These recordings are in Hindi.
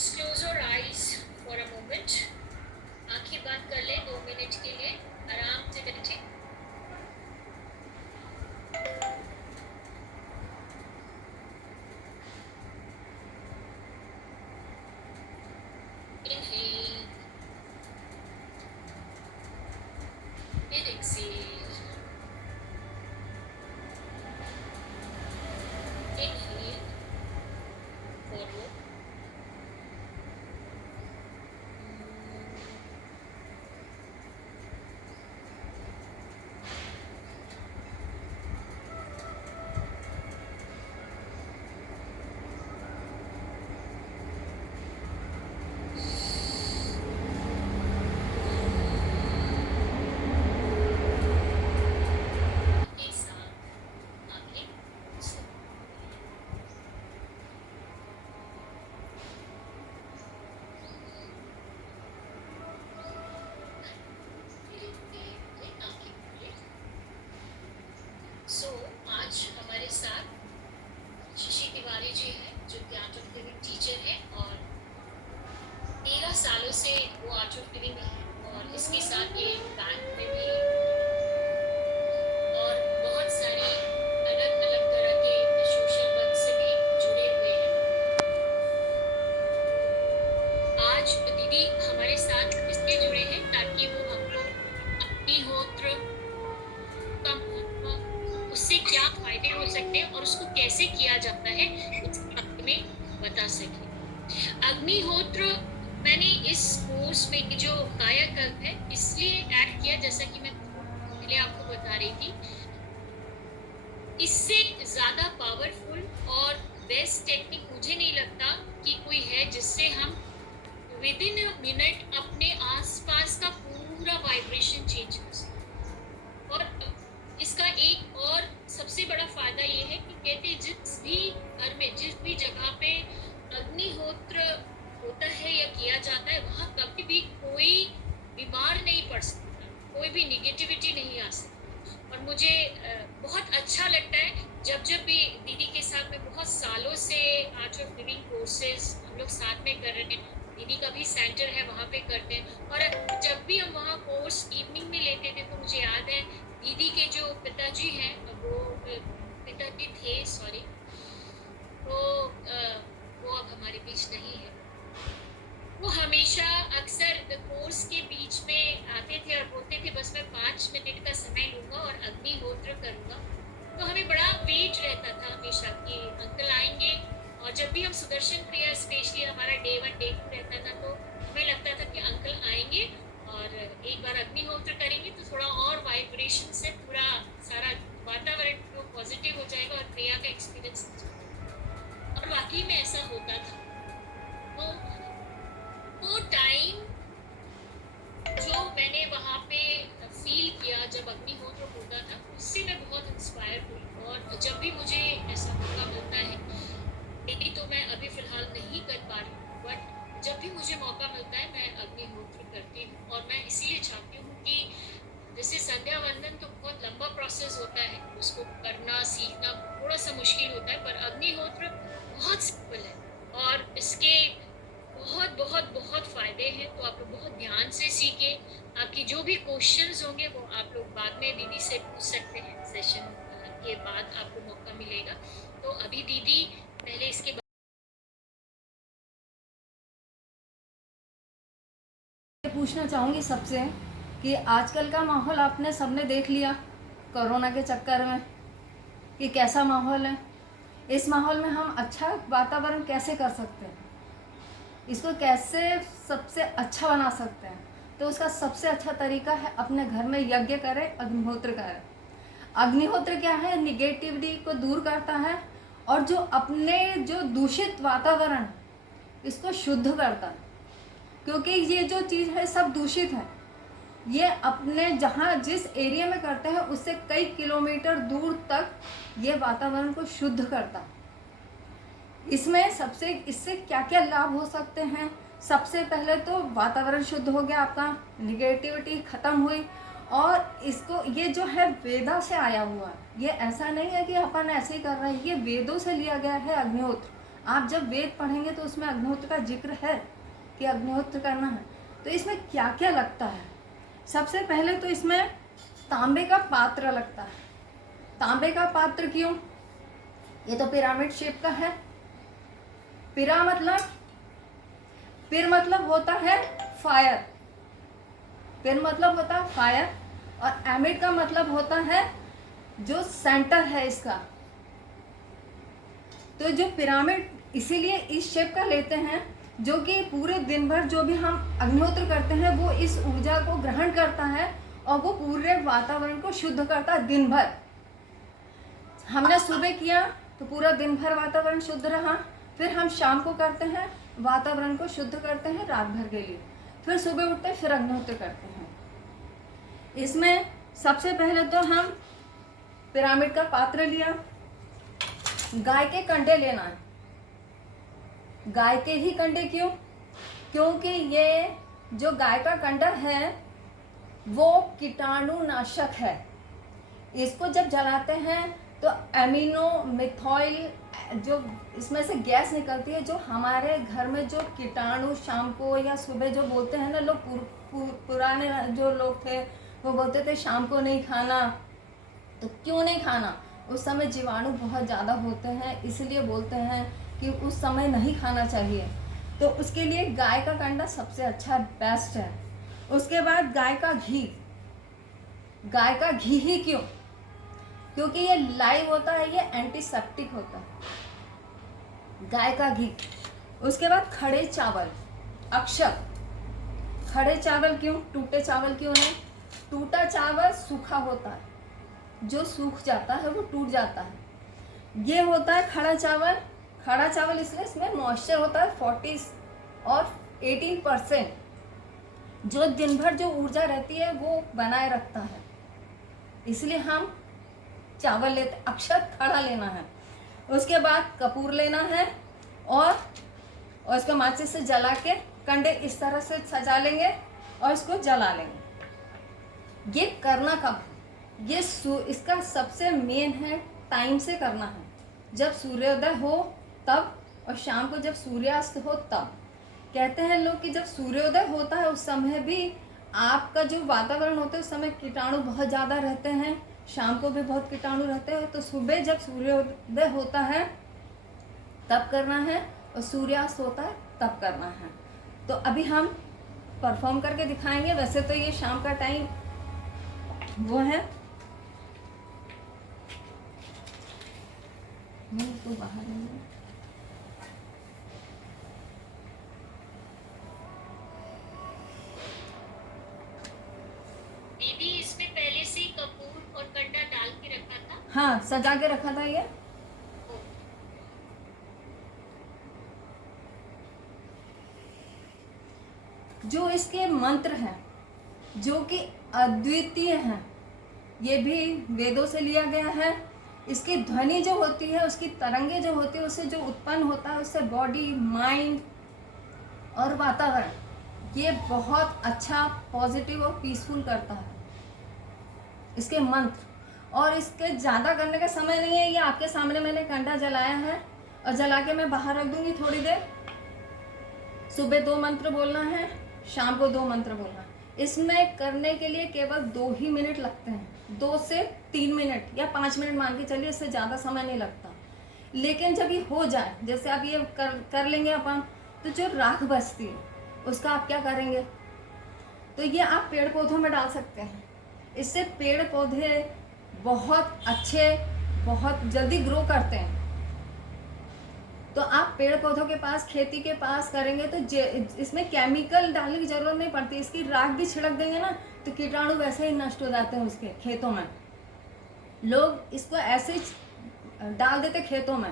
Let's close our eyes for a moment. आंखें बंद कर ले 2 मिनट के लिए, आराम से बैठे। Inhale and exhale. Inhale, follow. के साथ आंखें बंद। धीरे धीरे आंखें खोलें। सो आज हमारे साथ शशि तिवारी जी हैं, जो कि आर्ट ऑफ लिविंग टीचर हैं और 13 सालों से वो आर्ट ऑफ लिविंग है और इसके साथ ये बैंक में भी और बहुत सारी अलग अलग तरह के सोशल वर्क से भी जुड़े हुए हैं। आज दीदी हमारे साथ इसलिए जुड़े हैं ताकि वो हमको अग्निहोत्र का महत्व, उससे क्या फायदे हो सकते हैं और उसको कैसे किया जाता है इसके बारे में बता सके। अग्निहोत्र मैंने इस कोर्स में जो कायाकल्प है इसलिए ऐड किया, जैसा कि मैं पहले आपको बता रही थी, इससे ज्यादा पावरफुल और बेस्ट टेक्निक मुझे नहीं लगता कि कोई है जिससे हम विद इन अ मिनट अपने आसपास का पूरा वाइब्रेशन चेंज कर सकते। और इसका एक और सबसे बड़ा फायदा ये है कि कहते जिस भी घर में जिस भी जगह पे अग्निहोत्र होता है या किया जाता है वहाँ कभी भी कोई बीमार नहीं पड़ सकता, कोई भी निगेटिविटी नहीं आ सकती। और मुझे बहुत अच्छा लगता है जब भी दीदी के साथ में बहुत सालों से आर्ट ऑफ लिविंग कोर्सेज हम लोग साथ में कर रहे हैं। दीदी का भी सेंटर है, वहाँ पे करते हैं और जब भी हम वहाँ कोर्स इवनिंग में लेते थे तो मुझे याद है दीदी के जो पिताजी हैं, वो पिताजी थे सॉरी, तो वो अब हमारे बीच नहीं है। वो हमेशा अक्सर कोर्स के बीच में आते थे और बोलते थे बस मैं 5 मिनट का समय लूँगा और अग्निहोत्र करूँगा। तो हमें बड़ा वेट रहता था हमेशा कि अंकल आएंगे, और जब भी हम सुदर्शन क्रिया स्पेशली हमारा डे 1 डे 2 रहता था तो हमें लगता था कि अंकल आएंगे और एक बार अग्निहोत्र करेंगे तो थोड़ा और वाइब्रेशन से पूरा सारा वातावरण तो पॉजिटिव हो जाएगा और क्रिया का एक्सपीरियंस हो जाएगा। और वाकई में ऐसा होता था। तो वो टाइम जो मैंने वहाँ पे फील किया जब अग्निहोत्र होता था, उससे मैं बहुत इंस्पायर हुई। और जब भी मुझे ऐसा मौका मिलता है, डेली तो मैं अभी फिलहाल नहीं कर पा रही हूँ, बट जब भी मुझे मौका मिलता है मैं अग्निहोत्र करती हूँ। और मैं इसीलिए चाहती हूँ कि जैसे संध्या वंदन तो बहुत लंबा प्रोसेस होता है, उसको करना सीखना थोड़ा सा मुश्किल होता है, पर अग्निहोत्र बहुत सिंपल है और इसके बहुत बहुत बहुत फायदे हैं। तो आप लोग बहुत ध्यान से सीखें। आपकी जो भी क्वेश्चंस होंगे वो आप लोग बाद में दीदी से पूछ सकते हैं, सेशन के बाद आपको मौका मिलेगा। तो अभी दीदी पहले इसके पूछना चाहूँगी सबसे कि आजकल का माहौल आपने सबने देख लिया कोरोना के चक्कर में कि कैसा माहौल है। इस माहौल में हम अच्छा वातावरण कैसे कर सकते हैं, इसको कैसे सबसे अच्छा बना सकते हैं, तो उसका सबसे अच्छा तरीका है अपने घर में यज्ञ करें, अग्निहोत्र करें। अग्निहोत्र क्या है, निगेटिविटी को दूर करता है और जो अपने जो दूषित वातावरण इसको शुद्ध करता है, क्योंकि ये जो चीज़ है सब दूषित है। ये अपने जहाँ जिस एरिया में करते हैं उससे कई किलोमीटर दूर तक ये वातावरण को शुद्ध करता है। इसमें इससे क्या क्या लाभ हो सकते हैं, सबसे पहले तो वातावरण शुद्ध हो गया, आपका निगेटिविटी खत्म हुई। और इसको ये जो है वेदा से आया हुआ है, ये ऐसा नहीं है कि अपन ऐसे ही कर रहे हैं, ये वेदों से लिया गया है अग्निहोत्र। आप जब वेद पढ़ेंगे तो उसमें अग्निहोत्र का जिक्र है कि अग्निहोत्र करना है। तो इसमें क्या क्या लगता है? सबसे पहले तो इसमें तांबे का पात्र लगता है। तांबे का पात्र क्यों? ये तो पिरामिड शेप का है। पिर मतलब होता है फायर, पिर मतलब होता है फायर, और एमिड का मतलब होता है जो सेंटर है इसका। तो जो पिरामिड इसीलिए इस शेप का लेते हैं, जो कि पूरे दिन भर जो भी हम अग्निहोत्र करते हैं वो इस ऊर्जा को ग्रहण करता है और वो पूरे वातावरण को शुद्ध करता है दिन भर। हमने सुबह किया तो पूरा दिन भर वातावरण शुद्ध रहा, फिर हम शाम को करते हैं, वातावरण को शुद्ध करते हैं रात भर के लिए, फिर सुबह उठते फिर अग्निहोत्र करते हैं। इसमें सबसे पहले तो हम पिरामिड का पात्र लिया, गाय के कंडे लेना है। गाय के ही कंडे क्यों? क्योंकि ये जो गाय का कंडा है वो कीटाणुनाशक है। इसको जब जलाते हैं तो एमिनो मिथॉइल जो इसमें से गैस निकलती है, जो हमारे घर में जो कीटाणु शाम को या सुबह जो बोलते हैं ना लोग, पुराने जो लोग थे वो बोलते थे शाम को नहीं खाना। तो क्यों नहीं खाना? उस समय जीवाणु बहुत ज़्यादा होते हैं, इसलिए बोलते हैं कि उस समय नहीं खाना चाहिए। तो उसके लिए गाय का कंडा सबसे अच्छा बेस्ट है। उसके बाद गाय का घी। गाय का घी ही क्यों? क्योंकि ये लाइव होता है, ये एंटीसेप्टिक होता है, गाय का घी। उसके बाद खड़े चावल, अक्षत। खड़े चावल क्यों? टूटे चावल क्यों नहीं? टूटा चावल सूखा होता है, जो सूख जाता है वो टूट जाता है। ये होता है खड़ा चावल। खड़ा चावल इसलिए इसमें मॉइस्चर होता है 40 और 18%, जो दिन भर जो ऊर्जा रहती है वो बनाए रखता है, इसलिए हम चावल लेते। अक्षत खड़ा लेना है। उसके बाद कपूर लेना है और इसको माचिस से जला के कंडे इस तरह से सजा लेंगे और इसको जला लेंगे। ये करना कब? ये इसका सबसे मेन है टाइम से करना है, जब सूर्योदय हो तब, और शाम को जब सूर्यास्त हो तब। कहते हैं लोग कि जब सूर्योदय होता है उस समय भी आपका जो वातावरण होता है उस समय कीटाणु बहुत ज़्यादा रहते हैं, शाम को भी बहुत कीटाणु रहते हैं। तो सुबह जब सूर्योदय होता है तब करना है और सूर्यास्त होता है तब करना है। तो अभी हम परफॉर्म करके दिखाएंगे। वैसे तो ये शाम का टाइम वो है, तो बाहर नहीं। दीदी इसमें पहले से ही कपूर और कंडा डाल के रखा था? हाँ, सजा के रखा था ये। जो इसके मंत्र हैं जो कि अद्वितीय हैं, ये भी वेदों से लिया गया है। इसकी ध्वनि जो होती है, उसकी तरंगे जो होती है, उससे जो उत्पन्न होता है उससे बॉडी, माइंड और वातावरण ये बहुत अच्छा पॉजिटिव और पीसफुल करता है। इसके मंत्र, और इसके ज़्यादा करने का समय नहीं है। ये आपके सामने मैंने कंडा जलाया है और जला के मैं बाहर रख दूंगी थोड़ी देर। सुबह 2 मंत्र बोलना है, शाम को 2 मंत्र बोलना है। इसमें करने के लिए केवल 2 ही मिनट लगते हैं, 2 से 3 मिनट या 5 मिनट मान के चलिए, इससे ज़्यादा समय नहीं लगता। लेकिन जब ये हो जाए, जैसे आप ये कर लेंगे अपन, तो जो राख बचती है उसका आप क्या करेंगे? तो ये आप पेड़ पौधों में डाल सकते हैं। इससे पेड़ पौधे बहुत अच्छे, बहुत जल्दी ग्रो करते हैं। तो आप पेड़ पौधों के पास, खेती के पास करेंगे तो इसमें केमिकल डालने की जरूरत नहीं पड़ती। इसकी राख भी छिड़क देंगे ना तो कीटाणु वैसे ही नष्ट हो जाते हैं उसके खेतों में। लोग इसको ऐसे ही डाल देते खेतों में,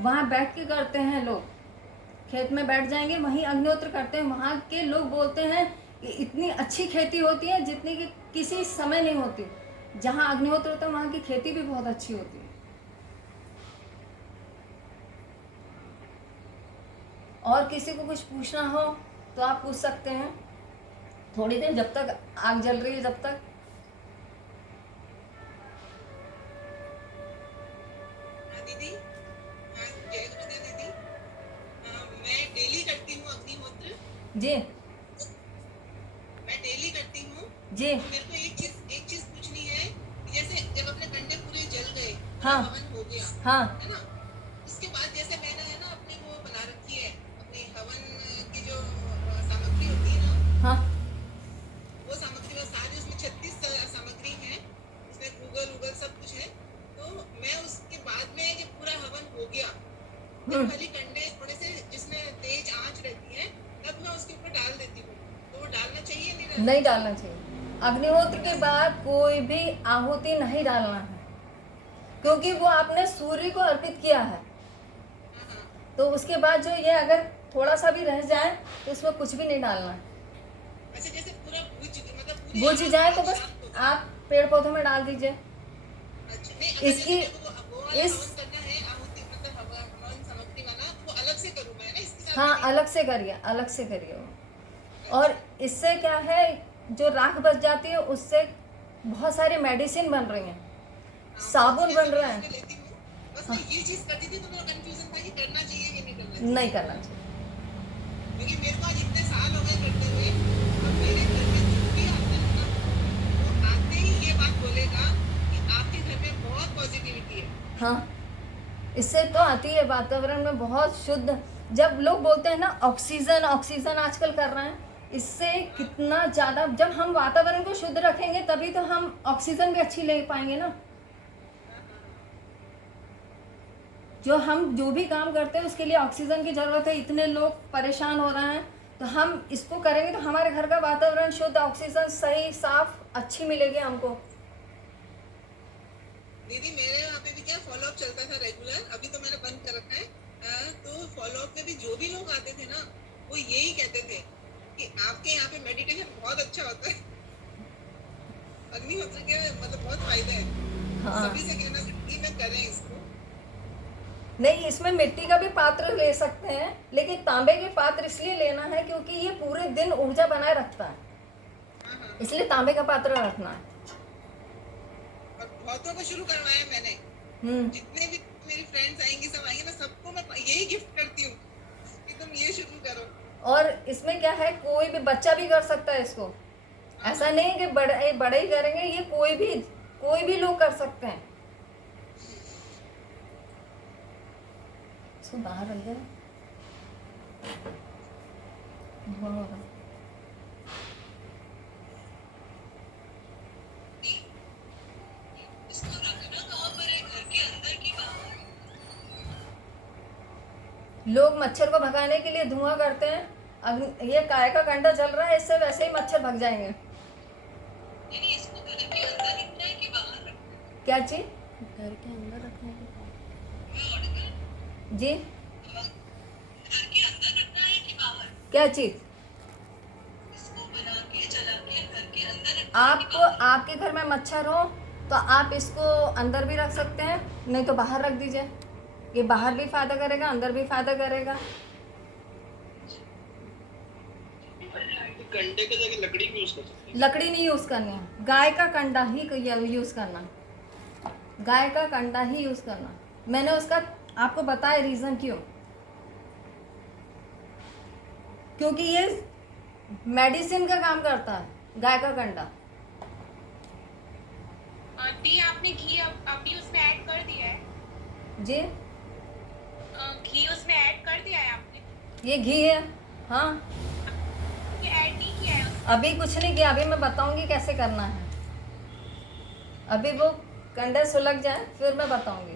वहाँ बैठ के करते हैं लोग। खेत में बैठ जाएंगे, वहीं अग्निहोत्र करते हैं। वहाँ के लोग बोलते हैं कि इतनी अच्छी खेती होती है जितनी कि किसी समय नहीं होती। जहाँ अग्निहोत्र होता है वहाँ की खेती भी बहुत अच्छी होती है। और किसी को कुछ पूछना हो तो आप पूछ सकते हैं थोड़ी देर, जब तक आग जल रही है, जब तक। हाँ दीदी, हाँ जय गुरुदेव दीदी। जी मैं डेली करती हूँ। जी तो मेरे को एक चीज पूछनी है कि जैसे जब अपने कंडे पूरे जल गए, पूरा हाँ हवन हो गया, हाँ है ना, उसके बाद जैसे मैंने है ना अपनी वो बना रखी है, अपनी हवन की जो सामग्री होती है ना, हाँ वो सामग्री में सारी, उसमें 36 सामग्री है, उसमें गूगल वूगल सब कुछ है। तो मैं उसके बाद में जब पूरा हवन हो गया, तब खाली कंडे थोड़े से जिसमें तेज आंच रहती है, तब मैं उसके ऊपर डाल देती हूँ। तो वो डालना चाहिए नहीं डालना? नहीं डालना चाहिए। अग्निहोत्र के बाद कोई भी आहुति नहीं डालना है, क्योंकि वो आपने सूर्य को अर्पित किया है। हाँ हाँ। तो उसके बाद जो ये अगर थोड़ा सा भी रह जाए तो उसमें कुछ भी नहीं डालना है। अच्छा, जैसे पूरा मतलब पूरी बुझ जाए तो बस शांत हो गई। आप पेड़ पौधों में डाल दीजिए। अच्छा, नहीं अगर इसकी जैसे मेरे को वो वाला इस हवन करना है, आहुति मतलब हवन सामग्री वाला, तो वो अलग से करूँ मैं ना इसके साथ हाँ में नहीं? अलग से करिए, अलग से करिए वो। और इससे क्या है, जो राख बच जाती है उससे बहुत सारी मेडिसिन बन रही हैं, हाँ, साबुन वो बन जैसे रहे मैं उसमें हैं। लेती हूँ, बस हाँ मैं ये चीज करती थी तो मेरा कंफ्यूजन था कि करना चाहिए कि नहीं करना चाहिए। नहीं करना चाहिए। क्योंकि मेरे को आज इतने साल हो गए करते हुए, अब मेरे घर में जो भी आता है ना, वो आते ही ये बात बोलेगा कि आपके घर में बहुत पॉजिटिविटी है। हाँ इससे तो आती है, वातावरण में बहुत शुद्ध। जब लोग बोलते हैं ना ऑक्सीजन ऑक्सीजन आजकल कर रहे हैं, इससे कितना ज़्यादा, जब हम वातावरण को शुद्ध रखेंगे तभी तो हम ऑक्सीजन भी अच्छी ले पाएंगे ना। जो भी काम करते हैं उसके लिए ऑक्सीजन की ज़रूरत है। इतने लोग परेशान हो रहे हैं, तो हम इसको करेंगे तो हमारे घर का वातावरण शुद्ध, ऑक्सीजन सही साफ अच्छी मिलेगी हमको। दीदी मेरे यहाँ पे भी क्या फॉलोअप चलता था रेगुलर, अभी तो मैंने बंद कर रखा है। तो फॉलोअप में भी जो भी लोग आते थे ना, वो यही कहते थे कि आपके यहाँ पे मेडिटेशन बहुत अच्छा होता है। अग्निहोत्र के मतलब बहुत फायदा है। हाँ सभी से कहना कि मैं करें इसको। नहीं, इसमें मिट्टी का भी पात्र ले सकते हैं, लेकिन तांबे के पात्र इसलिए लेना है क्योंकि ये पूरे दिन ऊर्जा बनाए रखता है, हाँ हाँ। इसलिए तांबे का पात्र रखना है। और बहुतों को शुरू करवाया मैंने, जितने भी मेरी फ्रेंड्स आएंगी सब आएंगे, मैं सबको मैं यही गिफ्ट करती हूँ कि तुम ये शुरू करो। और इसमें क्या है, कोई भी बच्चा भी कर सकता है इसको, ऐसा नहीं है कि बड़े ही करेंगे, ये कोई भी लोग कर सकते हैं। इसको बाहर रख दे। इसको रखना कहाँ पर है, घर के अंदर की बाहर? लोग मच्छर को भगाने के लिए धुआं करते हैं, ये काय का कंडा चल रहा है, इससे वैसे ही मच्छर भग जाएंगे। नहीं, इसको घर के अंदर रखना है कि बाहर रखना है? क्या चीज? घर के अंदर रखने के बाद मैं ऑडिबल? जी घर के अंदर रखना है कि बाहर? क्या चीज? इसको बना के जला के घर के अंदर रखना है कि बाहर? आपके घर में मच्छर हो तो आप इसको अंदर भी रख सकते हैं, नहीं तो बाहर रख दीजिए। ये बाहर भी फायदा करेगा, अंदर भी फायदा करेगा। कंडे के जगह लकड़ी भी यूज कर सकते हैं। लकड़ी नहीं यूज करनी है, गाय का कंडा ही यूज करना, गाय का कंडा ही यूज करना। मैंने उसका आपको बताया रीजन क्यों, क्योंकि ये मेडिसिन का काम करता है, गाय का कंडा। दी आपने घी अभी उसमें ऐड कर दिया है? जी घी उसमें ऐड कर दिया है आपने? ये घी है, हाँ ये ऐड नहीं किया है उसमें? अभी कुछ नहीं किया, अभी मैं बताऊंगी कैसे करना है। अभी वो कंडे सुलग जाए फिर मैं बताऊंगी।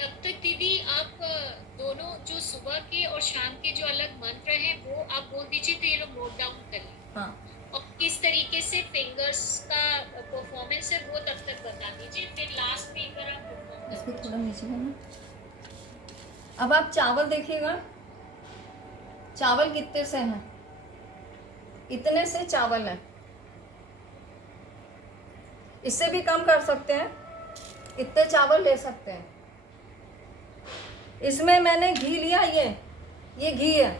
तब तक दीदी आप दोनों जो सुबह के और शाम के जो अलग मंत्र हैं वो आप बोल दीजिए, तो ये लोग नोट डाउन कर लें। हाँ और किस तरीके से फिंगर्स का परफॉर्मेंस है वो तब तक बता दीजिए, फिर लास्ट में एक बार आप परफॉर्म इसको कर थोड़ा नीचे करना। अब आप चावल देखिएगा, चावल कितने से हैं, इतने से चावल है, इससे भी कम कर सकते हैं, इतने चावल ले सकते हैं। इसमें मैंने घी लिया, ये घी है,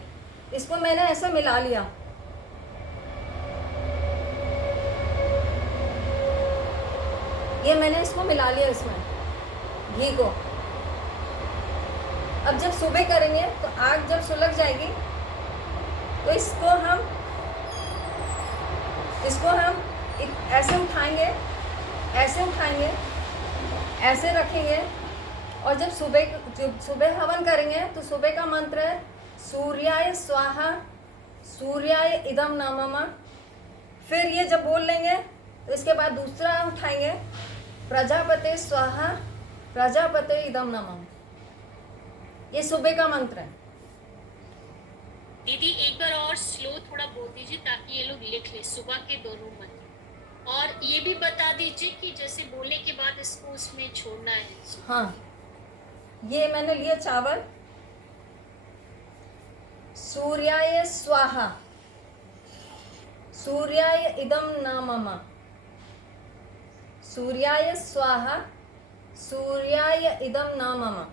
इसको मैंने ऐसे मिला लिया। ये मैंने इसको मिला लिया इसमें घी को। अब जब सुबह करेंगे तो आग जब सुलग जाएगी तो इसको हम ऐसे उठाएंगे, ऐसे उठाएंगे, ऐसे रखेंगे। और जब सुबह हवन करेंगे तो सुबह का मंत्र है सूर्याय स्वाहा सूर्याय इदम नमः। फिर ये जब बोल लेंगे तो इसके बाद दूसरा उठाएंगे प्रजापते स्वाहा प्रजापते इदम नमः। ये सुबह का मंत्र है। दीदी एक बार और स्लो थोड़ा बोल दीजिए ताकि ये लोग लिख ले सुबह के दोनों मंत्र। और ये भी बता दीजिए कि जैसे बोलने के बाद इसको उसमें छोड़ना है। हाँ, ये मैंने लिया चावल। सूर्याय स्वाहा सूर्याय इदम नमः। सूर्याय स्वाहा सूर्याय इदम नमः।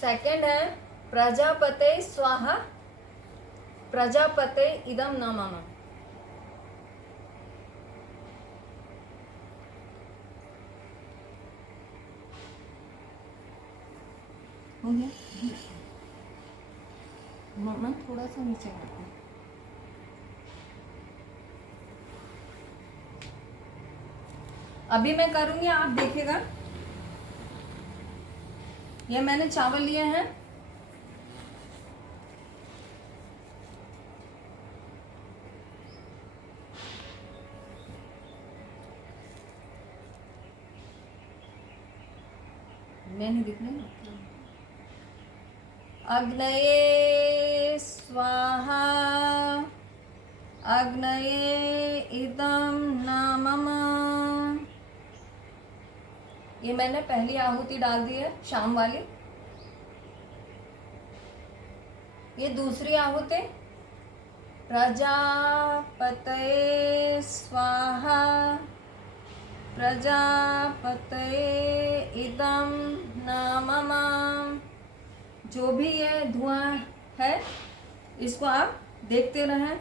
सेकंड है प्रजापते स्वाहा प्रजापते इदम नमः। हो गया। मैं थोड़ा सा नीचे रखूं। अभी मैं करूंगी, आप देखिएगा। ये मैंने चावल लिए हैं। मैंने दिखने अग्नये स्वाहा अग्नये इदं नमः। ये मैंने पहली आहुति डाल दी है शाम वाली। ये दूसरी आहुति प्रजापतये स्वाहा प्रजापतये इदं नमः। जो भी ये धुआं है इसको आप देखते रहें।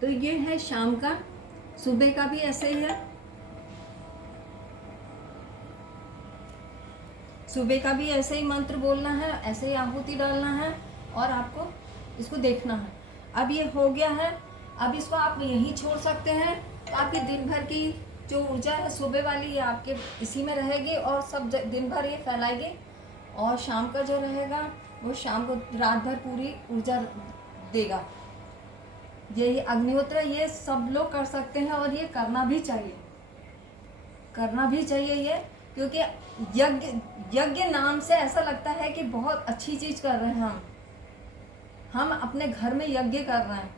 तो ये है शाम का। सुबह का भी ऐसे ही है। सुबह का भी ऐसे ही मंत्र बोलना है, ऐसे ही आहुति डालना है और आपको इसको देखना है। अब ये हो गया है। अब इसको आप यहीं छोड़ सकते हैं। तो आपकी दिन भर की जो ऊर्जा है सुबह वाली ये आपके इसी में रहेगी और सब दिन भर ये फैलाएगी। और शाम का जो रहेगा वो शाम को रात भर पूरी ऊर्जा देगा। यही अग्निहोत्र ये सब लोग कर सकते हैं और ये करना भी चाहिए ये, क्योंकि यज्ञ नाम से ऐसा लगता है कि बहुत अच्छी चीज़ कर रहे हैं हम अपने घर में यज्ञ कर रहे हैं।